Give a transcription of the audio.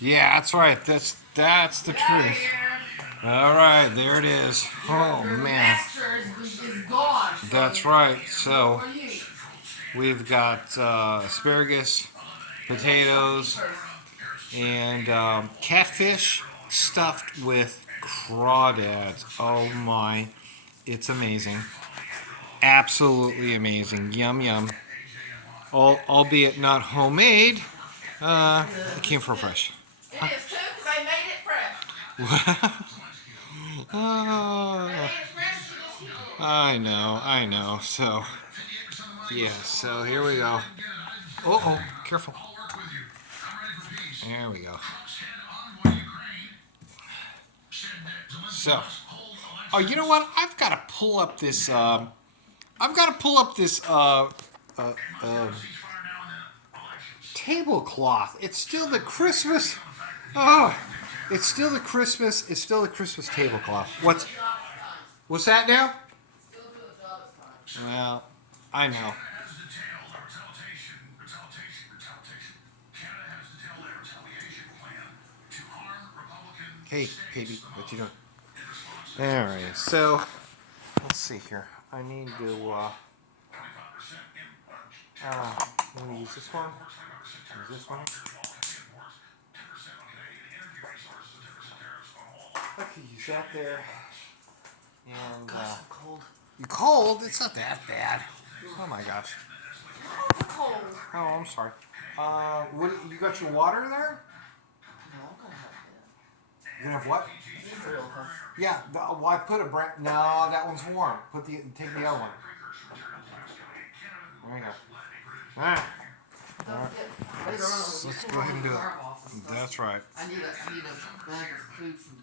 Yeah, that's right. That's the truth. All right, there it is. Oh man, that's right. So we've got asparagus, potatoes, and catfish stuffed with crawdads. Oh my, it's amazing. Absolutely amazing. Yum yum. Albeit not homemade. It came from fresh. It is too, 'cause they made it fresh. Oh, They made it fresh, you just heat it. I know. So, yeah, so here we go. Oh, careful. There we go. So, oh, you know what? I've got to pull up this. I've got to pull up this uh, uh, tablecloth. It's still the Christmas. Oh, it's still the Christmas. It's still the Christmas tablecloth. What's that now? Well, I know. Hey, baby, what you doing? All right, so let's see here. I need to. Let me use this one. Use this one. I could use that there. And Gosh, I'm cold. you cold? It's not that bad. Oh my gosh. I'm cold. Oh, I'm sorry. What? You got your water there? No, I'm gonna have that. You gonna have what? Cereal, huh? Yeah. Well, I put a brand. No, that one's warm. Take the other one. There you go. All right. Don't forget, later on, Let's go ahead and do it. That's right. I need a bag of food from